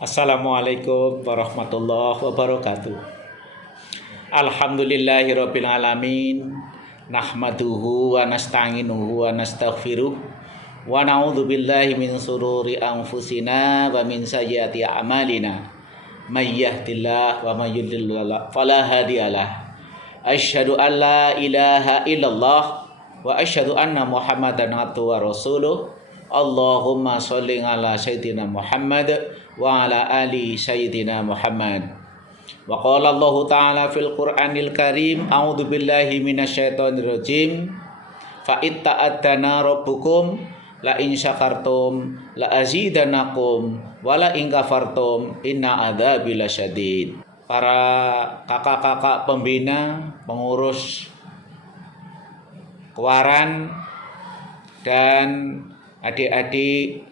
Assalamualaikum warahmatullahi wabarakatuh. Alhamdulillahirabbil alamin. Nahmaduhu wa nasta'inuhu wa nastaghfiruh. Wa na'udzu billahi min sururi anfusina wa min sayyiati a'malina. May yahdihillahu wa may yudlil fala hadiyalah. Asyhadu an la ilaha illallah wa asyhadu anna Muhammadan abduhu wa rasuluh. Allahumma sholli ala sayyidina Muhammad wa ala ali sayyidina Muhammad. Wa qala Allah ta'ala fil Qur'anil Karim, a'udzu billahi minasyaitonir rajim. Fa itta'adana rabbukum la in syakartum la azidanakum wa la in kafartum inna adzabi lasyadid. Para kakak-kakak pembina, pengurus kewaran dan adik-adik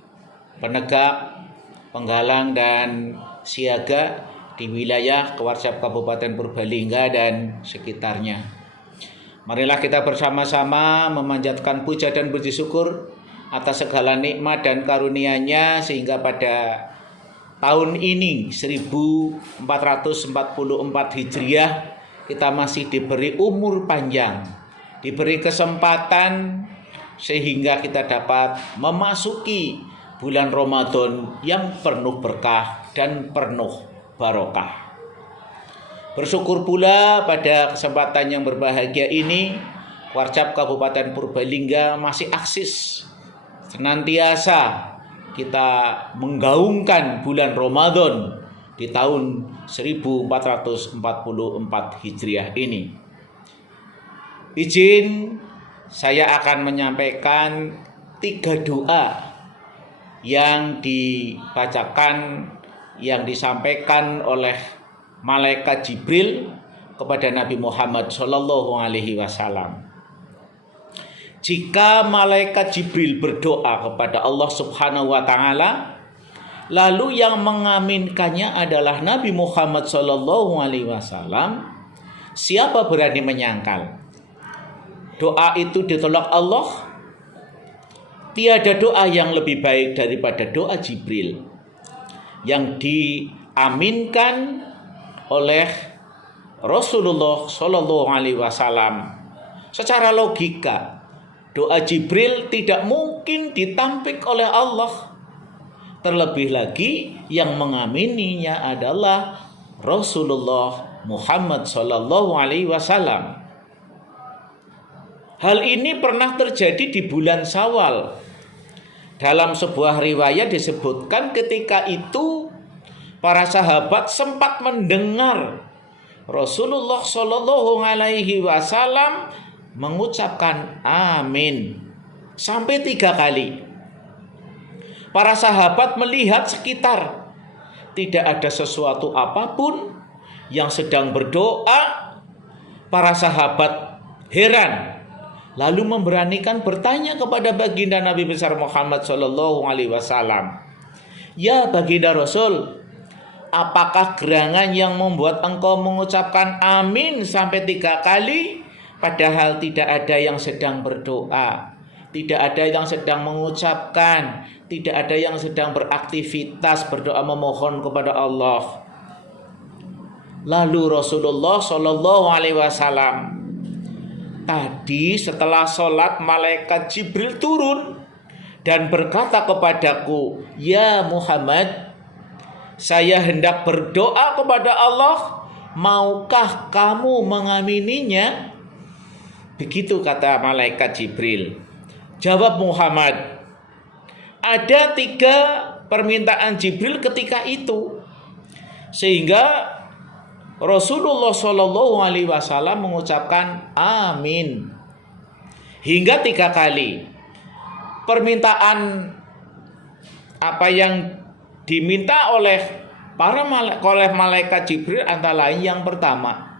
penegak, penggalang dan siaga di wilayah Kewarcap Kabupaten Purbalingga dan sekitarnya. Marilah kita bersama-sama memanjatkan puja dan puji syukur atas segala nikmat dan karunia-Nya sehingga pada tahun ini 1444 Hijriah kita masih diberi umur panjang, diberi kesempatan sehingga kita dapat memasuki bulan Ramadan yang penuh berkah dan penuh barokah. Bersyukur pula pada kesempatan yang berbahagia ini, Kewarcap Kabupaten Purbalingga masih eksis senantiasa kita menggaungkan bulan Ramadan di tahun 1444 Hijriah ini. Izin saya akan menyampaikan 3 doa yang dibacakan, yang disampaikan oleh Malaikat Jibril kepada Nabi Muhammad SAW. Jika Malaikat Jibril berdoa kepada Allah Subhanahu wa Ta'ala, lalu yang mengaminkannya adalah Nabi Muhammad SAW, siapa berani menyangkal doa itu ditolak Allah? Tiada doa yang lebih baik daripada doa Jibril yang diaminkan oleh Rasulullah SAW. Secara logika, doa Jibril tidak mungkin ditampik oleh Allah. Terlebih lagi yang mengamininya adalah Rasulullah Muhammad SAW. Hal ini pernah terjadi di bulan Syawal. Dalam sebuah riwayat disebutkan ketika itu para sahabat sempat mendengar Rasulullah SAW mengucapkan amin sampai 3 kali. Para sahabat melihat sekitar, tidak ada sesuatu apapun yang sedang berdoa. Para sahabat heran, lalu memberanikan bertanya kepada baginda Nabi besar Muhammad SAW. Ya baginda Rasul, apakah gerangan yang membuat engkau mengucapkan amin sampai 3 kali, padahal tidak ada yang sedang berdoa, tidak ada yang sedang mengucapkan, tidak ada yang sedang beraktivitas berdoa memohon kepada Allah. Lalu Rasulullah SAW, tadi setelah sholat Malaikat Jibril turun dan berkata kepadaku, ya Muhammad, saya hendak berdoa kepada Allah, maukah kamu mengamininya? Begitu kata Malaikat Jibril. Jawab Muhammad, ada 3 permintaan Jibril ketika itu, sehingga Rasulullah SAW mengucapkan amin hingga 3 kali. Permintaan apa yang diminta oleh malaikat Jibril antara lain yang pertama,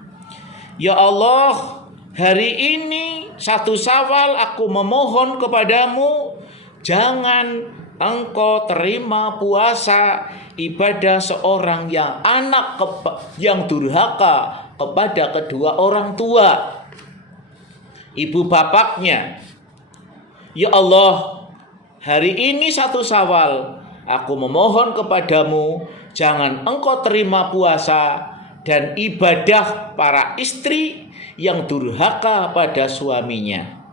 ya Allah, hari ini 1 Syawal aku memohon kepadamu, jangan engkau terima puasa ibadah seorang yang yang durhaka kepada kedua orang tua, ibu bapaknya. Ya Allah, hari ini 1 Syawal Aku memohon kepadamu, jangan engkau terima puasa dan ibadah para istri yang durhaka pada suaminya.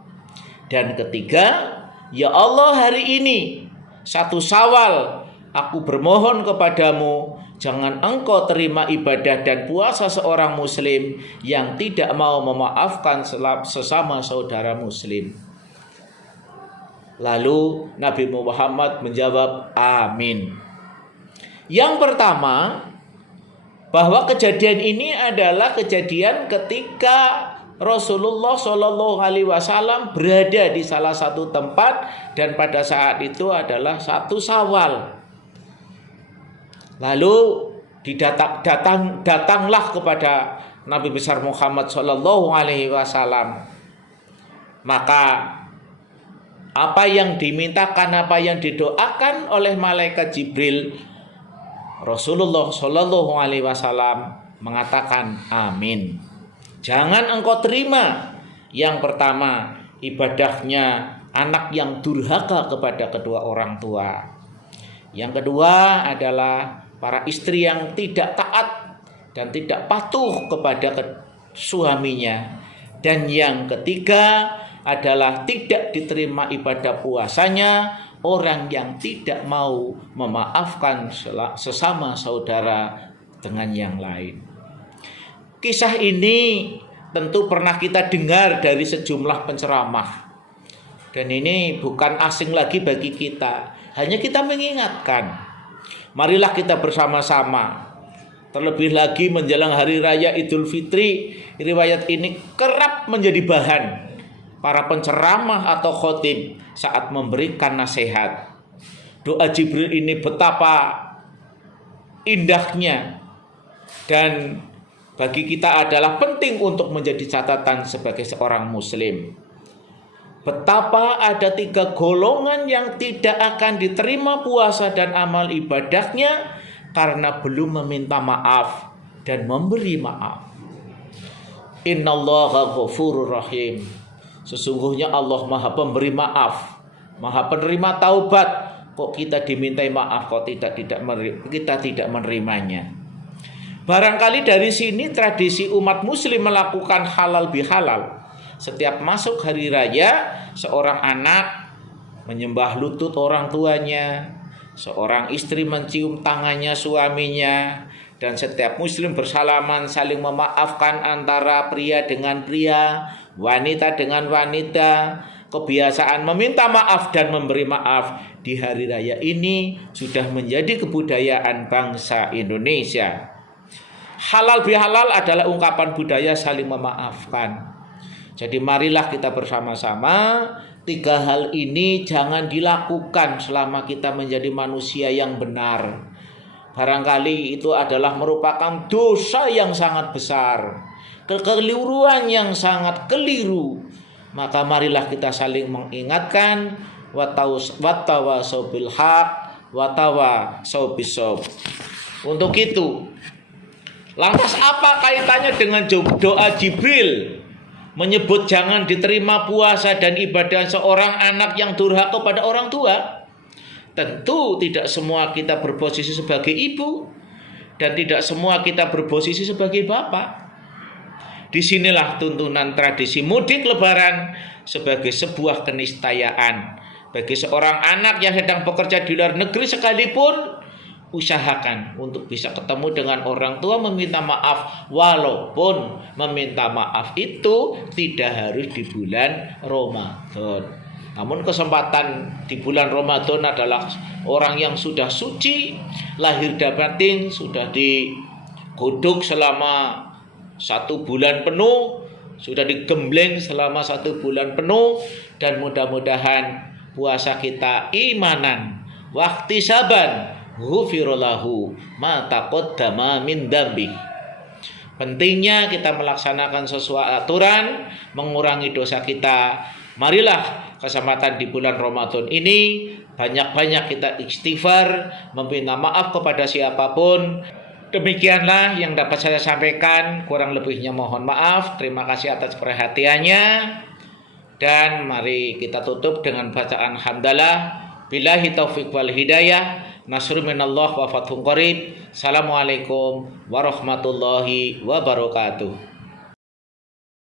Dan ketiga, ya Allah, hari ini 1 Syawal, aku bermohon kepadamu, jangan engkau terima ibadah dan puasa seorang muslim yang tidak mau memaafkan sesama saudara muslim. Lalu Nabi Muhammad menjawab, amin. Yang pertama, bahwa kejadian ini adalah kejadian ketika Rasulullah Shallallahu Alaihi Wasallam berada di salah satu tempat, dan pada saat itu adalah 1 Syawal. Lalu datanglah kepada Nabi besar Muhammad Shallallahu Alaihi Wasallam. Maka apa yang dimintakan, apa yang didoakan oleh malaikat Jibril, Rasulullah Shallallahu Alaihi Wasallam mengatakan amin. Jangan engkau terima yang pertama, ibadahnya anak yang durhaka kepada kedua orang tua. Yang kedua adalah para istri yang tidak taat dan tidak patuh kepada suaminya. Dan yang ketiga adalah tidak diterima ibadah puasanya orang yang tidak mau memaafkan sesama saudara dengan yang lain. Kisah ini tentu pernah kita dengar dari sejumlah penceramah. Dan ini bukan asing lagi bagi kita. Hanya kita mengingatkan. Marilah kita bersama-sama. Terlebih lagi menjelang Hari Raya Idul Fitri, riwayat ini kerap menjadi bahan para penceramah atau khotib saat memberikan nasihat. Doa Jibril ini betapa indahnya, dan bagi kita adalah penting untuk menjadi catatan sebagai seorang muslim. Betapa ada 3 golongan yang tidak akan diterima puasa dan amal ibadahnya karena belum meminta maaf dan memberi maaf. Innallaha ghafurur rahim. Sesungguhnya Allah Maha Pemberi maaf, Maha Penerima taubat. Kok kita dimintai maaf, kok kita tidak menerimanya. Barangkali dari sini tradisi umat muslim melakukan halal bihalal. Setiap masuk hari raya, seorang anak menyembah lutut orang tuanya, seorang istri mencium tangannya suaminya, dan setiap muslim bersalaman saling memaafkan antara pria dengan pria, wanita dengan wanita. Kebiasaan meminta maaf dan memberi maaf di hari raya ini sudah menjadi kebudayaan bangsa Indonesia. Halal bihalal adalah ungkapan budaya saling memaafkan. Jadi marilah kita bersama-sama 3 hal ini jangan dilakukan selama kita menjadi manusia yang benar. Barangkali itu adalah merupakan dosa yang sangat besar, kekeliruan yang sangat keliru. Maka marilah kita saling mengingatkan, wattawasau bil haq, wattawasau bisawab. Untuk itu, lantas apa kaitannya dengan doa Jibril menyebut jangan diterima puasa dan ibadah seorang anak yang durhaka kepada orang tua? Tentu tidak semua kita berposisi sebagai ibu, dan tidak semua kita berposisi sebagai bapak. Disinilah tuntunan tradisi mudik lebaran sebagai sebuah keniscayaan. Bagi seorang anak yang sedang bekerja di luar negeri sekalipun, usahakan untuk bisa ketemu dengan orang tua, meminta maaf. Walaupun meminta maaf itu tidak harus di bulan Ramadan. Namun kesempatan di bulan Ramadan adalah orang yang sudah suci, lahir dan batin, sudah digodok selama 1 bulan penuh, sudah digembleng selama 1 bulan penuh, dan mudah-mudahan puasa kita imanan wahtisaban ghufirallahu ma taqaddama min dzambi. Pentingnya kita melaksanakan sesuai aturan, mengurangi dosa kita. Marilah kesempatan di bulan Ramadan ini banyak-banyak kita istighfar, meminta maaf kepada siapapun. Demikianlah yang dapat saya sampaikan, kurang lebihnya mohon maaf. Terima kasih atas perhatiannya, dan mari kita tutup dengan bacaan hamdalah. Billahi taufiq wal hidayah. nasrun minallah wa fathun qarib. Assalamualaikum warahmatullahi wabarakatuh.